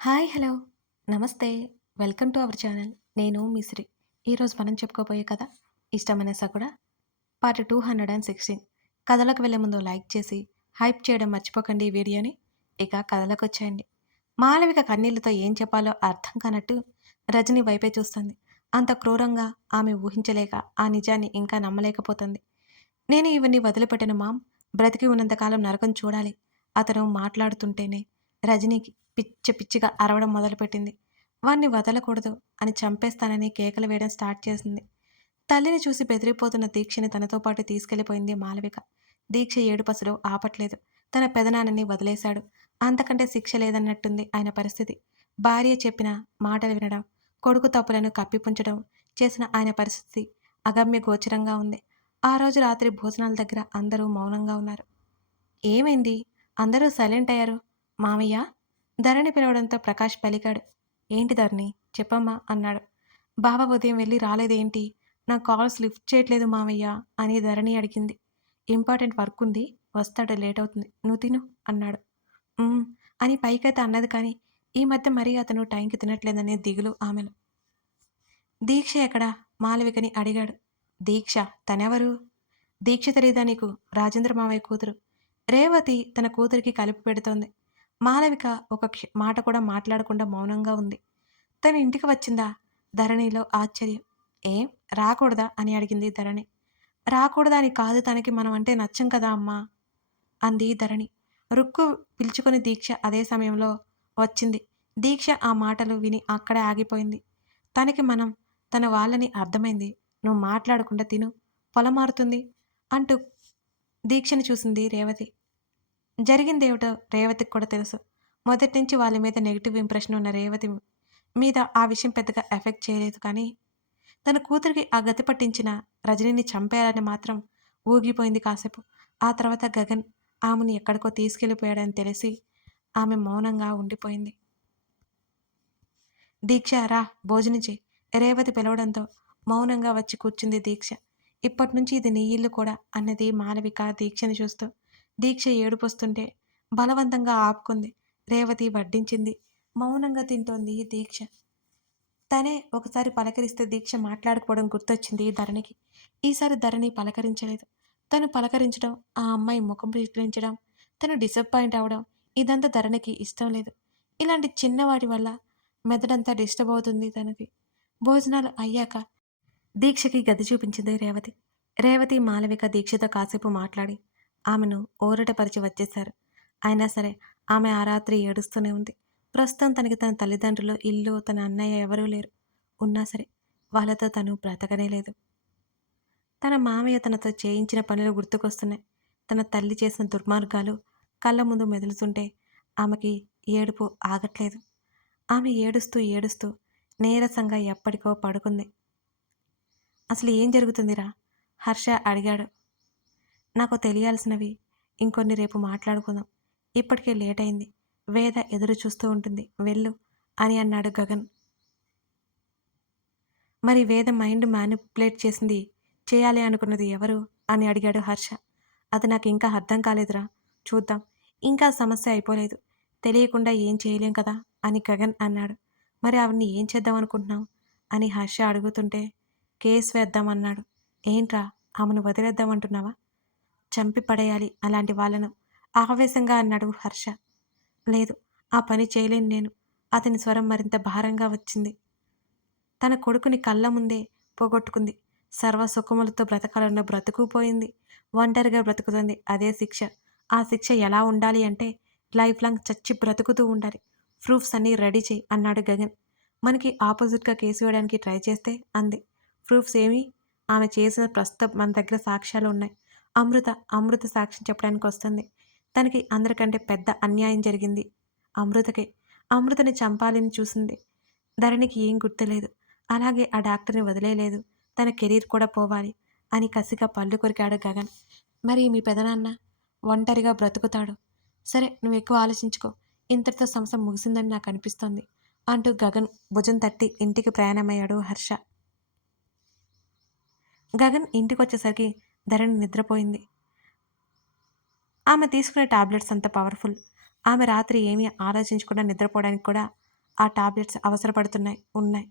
Hi! Hello! నమస్తే. Welcome to our channel. నేను మీ శ్రీ. ఈరోజు మనం చెప్పుకోబోయే కథ 'ఇష్టమైన సకుడ' పార్ట్ 216. కథలోకి వెళ్ళే ముందు లైక్ చేసి, హైప్ చేయడం మర్చిపోకండి ఈ వీడియోని. ఇక కథలోకొచ్చేయండి. మాళవిక కన్నీళ్లతో ఏం చెప్పాలో అర్థం కానట్టు రజని వైపే చూస్తుంది. అంత క్రూరంగా ఆమె ఊహించలేక, ఆ నిజాన్ని ఇంకా నమ్మలేకపోతుంది. నేను ఇవన్నీ వదిలిపెట్టను మామ్. బ్రతికి ఉన్నంతకాలం నరకం చూడాలి. అతను మాట్లాడుతుంటేనే రజనీకి పిచ్చి పిచ్చిగా అరవడం మొదలుపెట్టింది. వాణ్ణి వదలకూడదు అని చంపేస్తానని కేకలు వేయడం స్టార్ట్ చేసింది. తల్లిని చూసి బెదిరిపోతున్న దీక్షని తనతో పాటు తీసుకెళ్లిపోయింది మాలవిక. దీక్ష ఏడుపసలు ఆపట్లేదు. తన పెదనాన్నని వదిలేశాడు. అంతకంటే శిక్ష లేదన్నట్టుంది ఆయన పరిస్థితి. భార్య చెప్పిన మాటలు వినడం, కొడుకు తప్పులను కప్పిపుంచడం చేసిన ఆయన పరిస్థితి అగమ్య గోచరంగా ఉంది. ఆ రోజు రాత్రి భోజనాల దగ్గర అందరూ మౌనంగా ఉన్నారు. ఏమైంది? అందరూ సైలెంట్ అయ్యారు. మామయ్య? ధరణి పిలవడంతో ప్రకాష్ పలికాడు. ఏంటి ధరణి? చెప్పమ్మా అన్నాడు. బావ ఉదయం వెళ్ళి రాలేదేంటి? నా కాల్స్ లిఫ్ట్ చేయట్లేదు మామయ్య అని ధరణి అడిగింది. ఇంపార్టెంట్ వర్క్ ఉంది. వస్తాడు, లేట్ అవుతుంది. నువ్వు తిను అన్నాడు. "ఉమ్" అని పైకైతే అన్నది కానీ, ఈ మధ్య మరీ అతను టైంకి తినట్లేదనే దిగులు ఆమెలో. దీక్ష ఎక్కడా? మాలవికని అడిగాడు. దీక్ష? తనెవరు? దీక్ష తెలీదా నీకు? రాజేంద్ర మావయ్య కూతురు. రేవతి తన కూతురికి కలిపి పెడుతోంది. మాలవిక ఒక మాట కూడా మాట్లాడకుండా మౌనంగా ఉంది. తను ఇంటికి వచ్చిందా? ధరణిలో ఆశ్చర్యం. ఏం? రాకూడదా అని అడిగింది ధరణి. రాకూడదా అని కాదు, తనకి మనం అంటే నచ్చం కదా అమ్మా అంది ధరణి. రుక్కు పిలుచుకొని దీక్ష అదే సమయంలో వచ్చింది. దీక్ష ఆ మాటలు విని అక్కడే ఆగిపోయింది. తనకి మనం తన వాళ్ళని అర్థమైంది. నువ్వు మాట్లాడకుండా తిను, పొలమారుతుంది అంటూ దీక్షని చూసింది రేవతి. జరిగిందేమిటో రేవతికి కూడా తెలుసు. మొదట్నుంచి వాళ్ళ మీద నెగెటివ్ ఇంప్రెషన్ ఉన్న రేవతి మీద ఆ విషయం పెద్దగా ఎఫెక్ట్ చేయలేదు కానీ, తన కూతురికి ఆ గతి పట్టించిన రజనీని చంపేయాలని మాత్రం ఊగిపోయింది కాసేపు. ఆ తర్వాత గగన్ ఆమెని ఎక్కడికో తీసుకెళ్ళిపోయాడని తెలిసి ఆమె మౌనంగా ఉండిపోయింది. దీక్ష రా భోజనం చెయ్యి రేవతి పిలవడంతో మౌనంగా వచ్చి కూర్చుంది దీక్ష. ఇప్పటినుంచి ఇది నీ ఇల్లు కూడా అన్నది మాలవిక దీక్షని చూస్తూ. దీక్ష ఏడుపొస్తుంటే బలవంతంగా ఆపుకుంది. రేవతి వడ్డించింది. మౌనంగా తింటోంది దీక్ష. తనే ఒకసారి పలకరిస్తే దీక్ష మాట్లాడకపోవడం గుర్తొచ్చింది ధరణికి. ఈసారి ధరణి పలకరించలేదు. తను పలకరించడం, ఆ అమ్మాయి ముఖం వికరించడం, తను డిసప్పాయింట్ అవ్వడం ఇదంతా ధరణికి ఇష్టం లేదు. ఇలాంటి చిన్న వాటి వల్ల మెదడంతా డిస్టర్బ్ అవుతుంది తనకి. భోజనాలు అయ్యాక దీక్షకి గది చూపించింది రేవతి. రేవతి, మాలవిక దీక్షతో కాసేపు మాట్లాడి ఆమెను ఊరటపరిచి వచ్చేశారు. అయినా సరే ఆమె ఆ రాత్రి ఏడుస్తూనే ఉంది. ప్రస్తుతం తనకి తన తల్లిదండ్రులు, ఇల్లు, తన అన్నయ్య ఎవరూ లేరు. ఉన్నా సరే వాళ్ళతో తను బ్రతకనే లేదు. తన మామయ్య తనతో చేయించిన పనులు గుర్తుకొస్తున్నాయి. తన తల్లి చేసిన దుర్మార్గాలు కళ్ళ ముందు మెదులుతుంటే ఆమెకి ఏడుపు ఆగట్లేదు. ఆమె ఏడుస్తూ ఏడుస్తూ నీరసంగా ఎప్పటికో పడుకుంది. అసలు ఏం జరుగుతుందిరా? హర్ష అడిగాడు. నాకు తెలియాల్సినవి ఇంకొన్ని రేపు మాట్లాడుకుందాం. ఇప్పటికే లేట్ అయింది. వేద ఎదురు చూస్తూ ఉంటుంది. వెళ్ళు అని అన్నాడు గగన్. మరి వేద మైండ్ మ్యానిపులేట్ చేసింది, చేయాలి అనుకున్నది ఎవరు అని అడిగాడు హర్ష. అది నాకు ఇంకా అర్థం కాలేదురా. చూద్దాం. ఇంకా సమస్య అయిపోలేదు. తెలియకుండా ఏం చేయలేం కదా అని గగన్ అన్నాడు. మరి ఆవిడ్ని ఏం చేద్దాం అనుకుంటున్నావు అని హర్ష అడుగుతుంటే కేసు వేద్దామన్నాడు. ఏంట్రా, ఆమెను వదిలేద్దామంటున్నావా? చంపి పడేయాలి అలాంటి వాళ్ళను ఆవేశంగా అన్నాడు హర్ష. లేదు, ఆ పని చేయలేను నేను. అతని స్వరం మరింత భారంగా వచ్చింది. తన కొడుకుని కళ్ళ ముందే పోగొట్టుకుంది. సర్వ సుఖములతో బ్రతకాలన్న బ్రతుకు పోయింది. ఒంటరిగా బ్రతుకుతుంది. అదే శిక్ష. ఆ శిక్ష ఎలా ఉండాలి అంటే లైఫ్ లాంగ్ చచ్చి బ్రతుకుతూ ఉండాలి. ప్రూఫ్స్ అన్నీ రెడీ చేయి అన్నాడు గగన్. మనకి ఆపోజిట్గా కేసు వేయడానికి ట్రై చేస్తే అంది. ప్రూఫ్స్ ఏమి? ఆమె చేసిన ప్రస్తుతం మన దగ్గర సాక్ష్యాలు ఉన్నాయి. అమృత సాక్ష్యం చెప్పడానికి వస్తుంది. తనకి అందరికంటే పెద్ద అన్యాయం జరిగింది అమృతకే. అమృతని చంపాలని చూసింది. ధరణికి ఏం గుర్తులేదు. అలాగే ఆ డాక్టర్ని వదిలేయలేదు. తన కెరీర్ కూడా పోవాలి అని కసిగా పళ్ళు కొరికాడు గగన్. మరి మీ పెదనాన్న ఒంటరిగా బ్రతుకుతాడు. సరే, నువ్వు ఎక్కువ ఆలోచించుకో. ఇంతటితో సమస్య ముగిసిందని నాకు అనిపిస్తోంది అంటూ గగన్ భుజం తట్టి ఇంటికి ప్రయాణమయ్యాడు హర్ష. గగన్ ఇంటికొచ్చేసరికి ధరణి నిద్రపోయింది. ఆమె తీసుకునే టాబ్లెట్స్ అంత పవర్ఫుల్. ఆమె రాత్రి ఏమీ ఆలోచించకుండా నిద్రపోవడానికి కూడా ఆ టాబ్లెట్స్ ఉన్నాయి.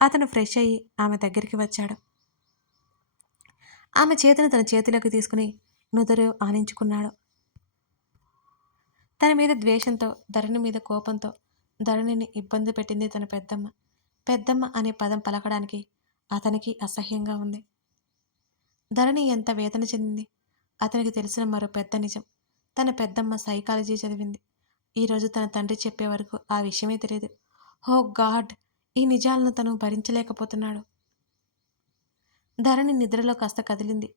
అతను ఫ్రెష్ అయ్యి ఆమె దగ్గరికి వచ్చాడు. ఆమె చేతిని తన చేతిలోకి తీసుకుని నుదురు ఆనించుకున్నాడు. తన మీద ద్వేషంతో, ధరణి మీద కోపంతో ధరణిని ఇబ్బంది పెట్టింది తన పెద్దమ్మ. పెద్దమ్మ అనే పదం పలకడానికి అతనికి అసహ్యంగా ఉంది. ధరణి ఎంత వేదన చెందింది. అతనికి తెలిసిన మరో పెద్ద నిజం. తన పెద్దమ్మ సైకాలజీ చదివింది. ఈరోజు తన తండ్రి చెప్పే వరకు ఆ విషయమే తెలియదు. ఓ గాడ్! ఈ నిజాలను తను భరించలేకపోతున్నాడు. ధరణి నిద్రలో కాస్త కదిలింది.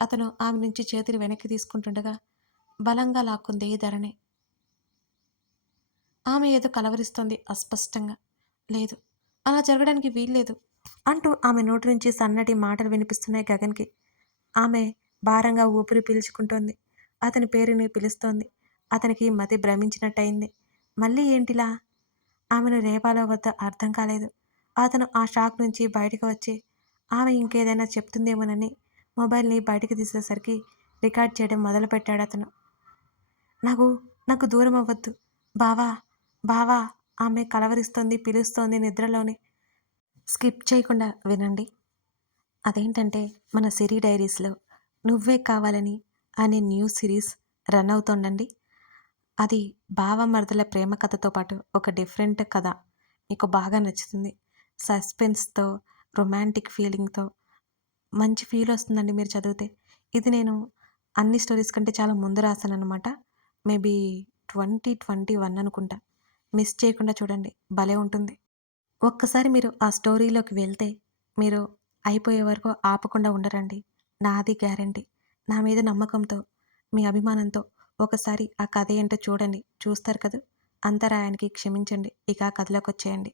అతను ఆమె నుంచి చేతులు వెనక్కి తీసుకుంటుండగా బలంగా లాక్కుంది ధరణి. ఆమె ఏదో కలవరిస్తోంది అస్పష్టంగా. లేదు, అలా జరగడానికి వీల్లేదు అంటూ ఆమె నోటి నుంచి సన్నటి మాటలు వినిపిస్తున్నాయి గగన్కి. ఆమె భారంగా ఊపిరి పీల్చుకుంటోంది. అతని పేరుని పిలుస్తోంది. అతనికి మతి భ్రమించినట్టయింది. మళ్ళీ ఏంటిలా? ఆమెను రేపాలో వద్ద అర్థం కాలేదు. అతను ఆ షాక్ నుంచి బయటకు వచ్చి ఆమె ఇంకేదైనా చెప్తుందేమోనని మొబైల్ని బయటకు తీసేసరికి రికార్డ్ చేయడం మొదలుపెట్టాడు అతను. నాకు నాకు దూరం అవ్వద్దు బావా, బావా. ఆమె కలవరిస్తోంది, పిలుస్తోంది నిద్రలోనే. స్కిప్ చేయకుండా వినండి. అదేంటంటే మన సిరి డైరీస్లో 'నువ్వే కావాలని' అనే న్యూ సిరీస్ రన్ అవుతోందండి. అది బావ-మరదల ప్రేమ కథతో పాటు ఒక డిఫరెంట్ కథ. మీకు బాగా నచ్చుతుంది. సస్పెన్స్‌తో, రొమాంటిక్ ఫీలింగ్‌తో మంచి ఫీల్ వస్తుందండి మీరు చదివితే. ఇది నేను అన్ని స్టోరీస్ కంటే చాలా ముందు రాశాననమాట. మేబీ 2021 అనుకుంటా. మిస్ చేయకుండా చూడండి. భలే ఉంటుంది. ఒక్కసారి మీరు ఆ స్టోరీలోకి వెళ్తే మీరు అయిపోయే వరకు ఆపకుండా ఉండరండి. నాది గ్యారంటీ. నా మీద నమ్మకంతో, మీ అభిమానంతో ఒకసారి ఆ కథ ఏంటో చూడండి. చూస్తారు కదూ! అంతరాయానికి క్షమించండి. ఇక ఆ కథలోకొచ్చేయండి.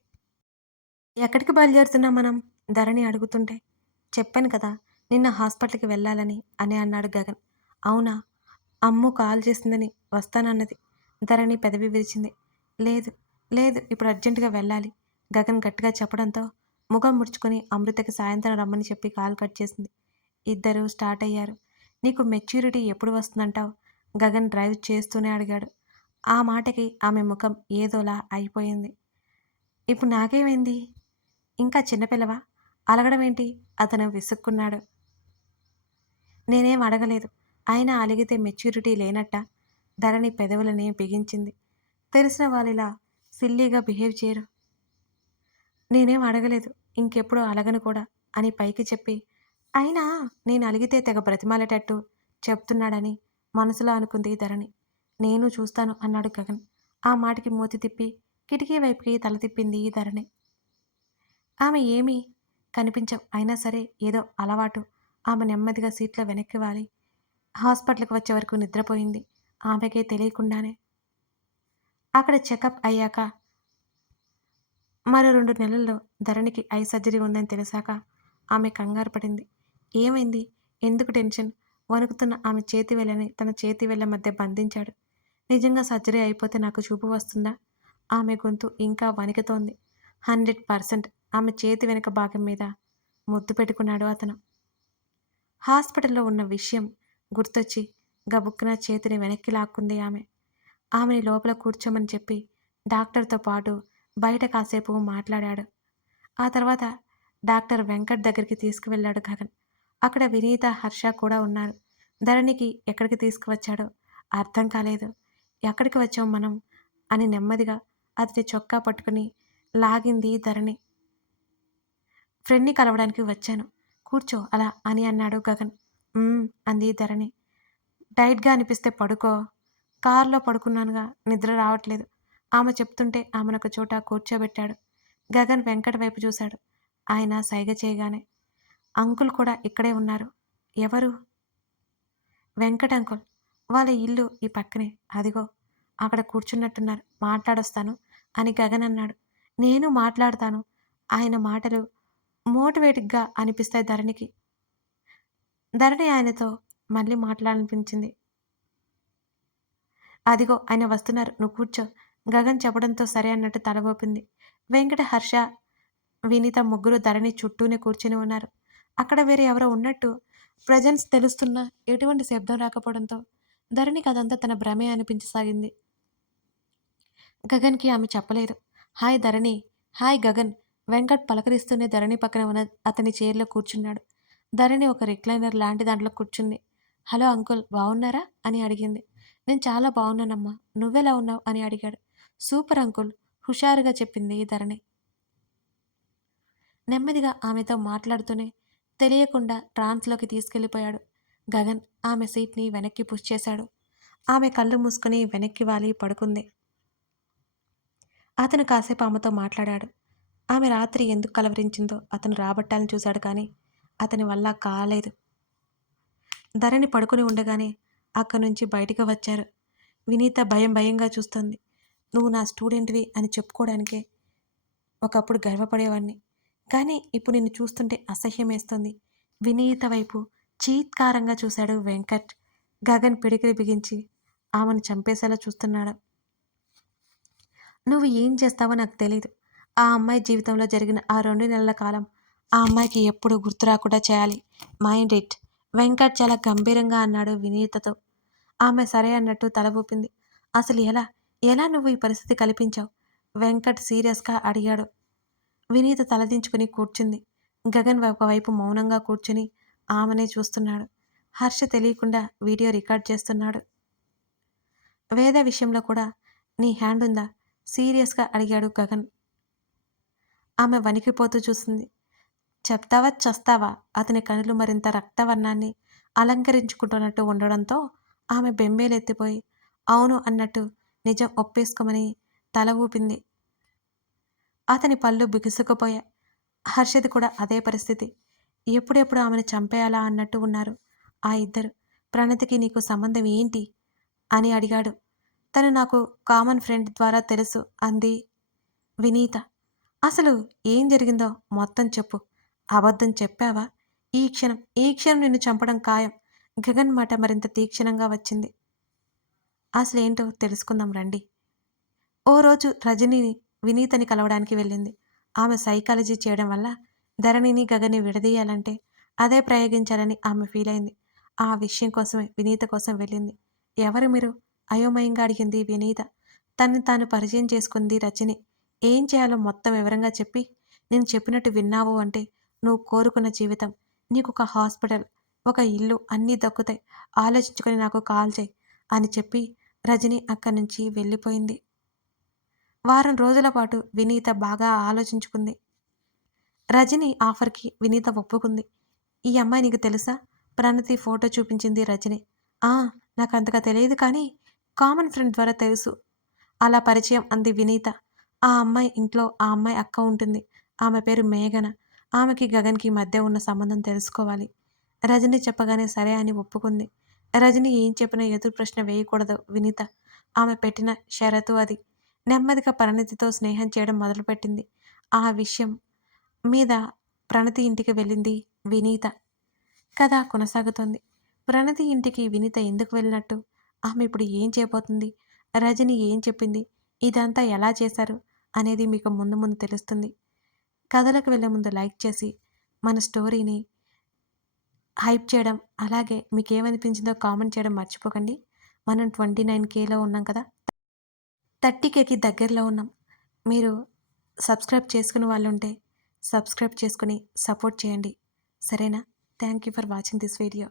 ఎక్కడికి బయలుదేరుతున్నాం మనం? ధరణి అడుగుతుంటే. చెప్పాను కదా! నిన్న హాస్పిటల్‌కి వెళ్ళాలని అని అన్నాడు గగన్. అవునా? అమ్ము కాల్ చేసిందని వస్తానన్నది. ధరణి పెదవి విరిచింది. లేదు, లేదు, ఇప్పుడు అర్జెంటుగా వెళ్ళాలి. గగన్ గట్టిగా చెప్పడంతో ముఖం ముడుచుకొని అమృతకి సాయంత్రం రమ్మని చెప్పి కాల్ కట్ చేసింది. ఇద్దరూ స్టార్ట్ అయ్యారు. నీకు మెచ్యూరిటీ ఎప్పుడు వస్తుందంటావు? గగన్ డ్రైవ్ చేస్తూనే అడిగాడు. ఆ మాటకి ఆమె ముఖం ఏదోలా అయిపోయింది. ఇప్పుడు నాకేమైంది? ఇంకా చిన్నపిల్లవా? అలగడమేంటి? అతను విసుక్కున్నాడు. నేనేం అడగలేదు. అయినా అలిగితే మెచ్యూరిటీ లేనట్టా? ధరణి పెదవులని బిగించింది. తెలిసిన వాళ్ళిలా సిల్లీగా బిహేవ్ చేయరు. నేనేం అడగలేదు. ఇంకెప్పుడు అలగను కూడా అని పైకి చెప్పి, అయినా నేను అలిగితే తెగ బ్రతిమాలేటట్టు చెప్తున్నాడని మనసులో అనుకుంది ధరణి. నేను చూస్తాను అన్నాడు గగన్. ఆ మాటకి మూతి తిప్పి కిటికీ వైపుకి తల తిప్పింది ధరణి. ఆమె ఏమీ కనిపించవు. అయినా సరే ఏదో అలవాటు. ఆమె నెమ్మదిగా సీట్లో వెనక్కి వాలి హాస్పిటల్‌కి వచ్చే వరకు నిద్రపోయింది. ఆమెకే తెలియకుండానే. అక్కడ చెకప్ అయ్యాక మరో 2 నెలల్లో ధరణికి ఐ సర్జరీ ఉందని తెలిసాక ఆమె కంగారు పడింది. ఏమైంది? ఎందుకు టెన్షన్? వణుకుతున్న ఆమె చేతి వేళ్ళని తన చేతి వేళ్ళ మధ్య బంధించాడు. నిజంగా సర్జరీ అయిపోతే నాకు చూపు వస్తుందా? ఆమె గొంతు ఇంకా వణుకుతోంది. 100% ఆమె చేతి వెనక భాగం మీద ముద్దు పెట్టుకున్నాడు అతను. హాస్పిటల్‌లో ఉన్న విషయం గుర్తొచ్చి గబుక్కున చేతిని వెనక్కి లాక్కుంది ఆమె. ఆమెని లోపల కూర్చోమని చెప్పి డాక్టర్‌తో పాటు బయట కాసేపు మాట్లాడాడు. ఆ తర్వాత డాక్టర్ వెంకట్ దగ్గరికి తీసుకువెళ్ళాడు గగన్. అక్కడ వినీత, హర్ష కూడా ఉన్నారు. ధరణికి ఎక్కడికి తీసుకువచ్చాడో అర్థం కాలేదు. ఎక్కడికి వచ్చాం మనం? అని నెమ్మదిగా అతని చొక్కా పట్టుకుని లాగింది ధరణి. ఫ్రెండ్‌ని కలవడానికి వచ్చాను. కూర్చో అలా అని అన్నాడు గగన్. అంది ధరణి. టైట్‌గా అనిపిస్తే పడుకో. కారులో పడుకున్నానుగా, నిద్ర రావట్లేదు. ఆమె చెప్తుంటే ఆమెనొక చోట కూర్చోబెట్టాడు. గగన్ వెంకట్ వైపు చూశాడు. ఆయన సైగ చేయగానే. అంకుల్ కూడా ఇక్కడే ఉన్నారు. ఎవరు? వెంకట్ అంకుల్. వాళ్ళ ఇల్లు ఈ పక్కనే. అదిగో అక్కడ కూర్చున్నట్టున్నారు. మాట్లాడొస్తాను అని గగన్ అన్నాడు. నేను మాట్లాడతాను. ఆయన మాటలు మోటివేటివ్‌గా అనిపిస్తాయి ధరణికి. ధరణి ఆయనతో మళ్ళీ మాట్లాడాలనిపించింది. అదిగో ఆయన వస్తున్నారు. నువ్వు కూర్చో. గగన్ చెప్పడంతో సరే అన్నట్టు తల ఊపింది. వెంకట, హర్ష, వినీత ముగ్గురు ధరణి చుట్టూనే కూర్చుని ఉన్నారు. అక్కడ వేరే ఎవరో ఉన్నట్టు ప్రెజెన్స్ తెలుస్తున్నా ఎటువంటి శబ్దం రాకపోవడంతో ధరణికి అదంతా తన భ్రమే అనిపించసాగింది. గగన్‌కి ఆమె చెప్పలేదు. హాయ్ ధరణి, హాయ్ గగన్. వెంకట్ పలకరిస్తూనే ధరణి పక్కన ఉన్న అతని చైర్‌లో కూర్చున్నాడు. ధరణి ఒక రిక్లైనర్ లాంటి దాంట్లో కూర్చుంది. హలో అంకుల్ బావున్నారా? అని అడిగింది. నేను చాలా బావున్నానమ్మా. నువ్వెలా ఉన్నావు? అని అడిగాడు. సూపర్ అంకుల్ హుషారుగా చెప్పింది ధరణి. నెమ్మదిగా ఆమెతో మాట్లాడుతూనే తెలియకుండా ట్రాన్స్‌లోకి తీసుకెళ్ళిపోయాడు. గగన్ ఆమె సీట్‌ని వెనక్కి పుష్ చేశాడు. ఆమె కళ్ళు మూసుకొని వెనక్కి వాలి పడుకుంది. అతను కాసేపు ఆమెతో మాట్లాడాడు. ఆమె రాత్రి ఎందుకు కలవరించిందో అతను రాబట్టాలని చూశాడు కానీ అతని వల్ల కాలేదు. ధరణి పడుకుని ఉండగానే అక్కడి నుంచి బయటికి వచ్చారు. వినీత భయం భయంగా చూస్తుంది. నువ్వు నా స్టూడెంట్‌వి అని చెప్పుకోవడానికే ఒకప్పుడు గర్వపడేవాడిని. కానీ ఇప్పుడు నిన్ను చూస్తుంటే అసహ్యమేస్తుంది. వినీత వైపు చీత్కారంగా చూశాడు వెంకట్. గగన్ పిడికిలి బిగించి ఆమెను చంపేసేలా చూస్తున్నాడు. నువ్వు ఏం చేస్తావో నాకు తెలీదు. ఆ అమ్మాయి జీవితంలో జరిగిన ఆ 2 నెలల కాలం ఆ అమ్మాయికి ఎప్పుడూ గుర్తు రాకుండా చేయాలి. Mind it. వెంకట్ చాలా గంభీరంగా అన్నాడు వినీతతో. ఆమె సరే అన్నట్టు తల ఊపింది. అసలు ఎలా? ఎలా నువ్వు ఈ పరిస్థితి కల్పించావు? వెంకట్ సీరియస్‌గా అడిగాడు. వినీత తలదించుకుని కూర్చుంది. గగన్ ఒకవైపు మౌనంగా కూర్చుని ఆమెనే చూస్తున్నాడు. హర్ష తెలియకుండా వీడియో రికార్డ్ చేస్తున్నాడు. వేద విషయంలో కూడా నీ హ్యాండ్ ఉందా? సీరియస్‌గా అడిగాడు గగన్. ఆమె వణికిపోతూ చూసింది. చెప్తావా చస్తావా? అతని కనులు మరింత రక్తవర్ణాన్ని అలంకరించుకుంటున్నట్టు ఉండడంతో ఆమె బెంబేలెత్తిపోయి అవును అన్నట్టు నిజం ఒప్పేసుకోమని తల ఊపింది. అతని పళ్ళు బిగుసుకుపోయాయి. హర్షది కూడా అదే పరిస్థితి. ఎప్పుడెప్పుడు ఆమెను చంపేయాలా అన్నట్టు ఉన్నారు ఆ ఇద్దరు. ప్రణతికి నీకు సంబంధం ఏంటి? అని అడిగాడు. తను నాకు కామన్ ఫ్రెండ్ ద్వారా తెలుసు అంది వినీత. అసలు ఏం జరిగిందో మొత్తం చెప్పు. అబద్ధం చెప్పావా? ఈ క్షణం నిన్ను చంపడం ఖాయం. గగన్ మాట మరింత తీక్షణంగా వచ్చింది. అసలేంటో తెలుసుకుందాం రండి. ఓ రోజు రజని వినీతని కలవడానికి వెళ్ళింది. ఆమె సైకాలజీ చేయడం వల్ల ధరణిని, గగన్ని విడదీయాలంటే అదే ప్రయోగించాలని ఆమె ఫీలయింది. ఆ విషయం కోసమే వినీత కోసం వెళ్ళింది. ఎవరు మీరు? అయోమయంగా అడిగింది వినీత. తనని తాను పరిచయం చేసుకుంది రజని. ఏం చేయాలో మొత్తం వివరంగా చెప్పి, నేను చెప్పినట్టు విన్నావు అంటే నువ్వు కోరుకున్న జీవితం, నీకొక హాస్పిటల్, ఒక ఇల్లు అన్నీ దక్కుతాయి. ఆలోచించుకొని నాకు కాల్ చెయి అని చెప్పి రజని అక్కడి నుంచి వెళ్ళిపోయింది. వారం రోజుల పాటు వినీత బాగా ఆలోచించుకుంది. రజని ఆఫర్‌కి వినీత ఒప్పుకుంది. ఈ అమ్మాయి నీకు తెలుసా? ప్రణతి ఫోటో చూపించింది రజని. ఆ! నాకంతగా తెలీదు కానీ కామన్ ఫ్రెండ్ ద్వారా తెలుసు. అలా పరిచయం అంది వినీత. ఆ అమ్మాయి ఇంట్లో ఆ అమ్మాయి అక్క ఉంటుంది. ఆమె పేరు మేఘన. ఆమెకి గగన్‌కి మధ్య ఉన్న సంబంధం తెలుసుకోవాలి. రజని చెప్పగానే సరే అని ఒప్పుకుంది. రజని ఏం చెప్పినా ఎదురు ప్రశ్న వేయకూడదు వినీత. ఆమె పెట్టిన షరతు అది. నెమ్మదిగా ప్రణతితో స్నేహం చేయడం మొదలుపెట్టింది. ఆ విషయం మీద ప్రణతి ఇంటికి వెళ్ళింది వినీత. కథ కొనసాగుతోంది. ప్రణతి ఇంటికి వినీత ఎందుకు వెళ్ళినట్టు? ఆమె ఇప్పుడు ఏం చేయబోతుంది? రజని ఏం చెప్పింది? ఇదంతా ఎలా చేశారు? అనేది మీకు ముందు ముందు తెలుస్తుంది. కథలకు వెళ్ళే ముందు లైక్ చేసి మన స్టోరీని హైప్ చేయడం, అలాగే మీకేమనిపించిందో కామెంట్ చేయడం మర్చిపోకండి. మనం 29Kలో ఉన్నాం కదా! 30Kకి దగ్గరలో ఉన్నాం. మీరు సబ్స్క్రైబ్ చేసుకుని వాళ్ళుంటే సబ్స్క్రైబ్ చేసుకొని సపోర్ట్ చేయండి. సరేనా? Thank you for watching this video.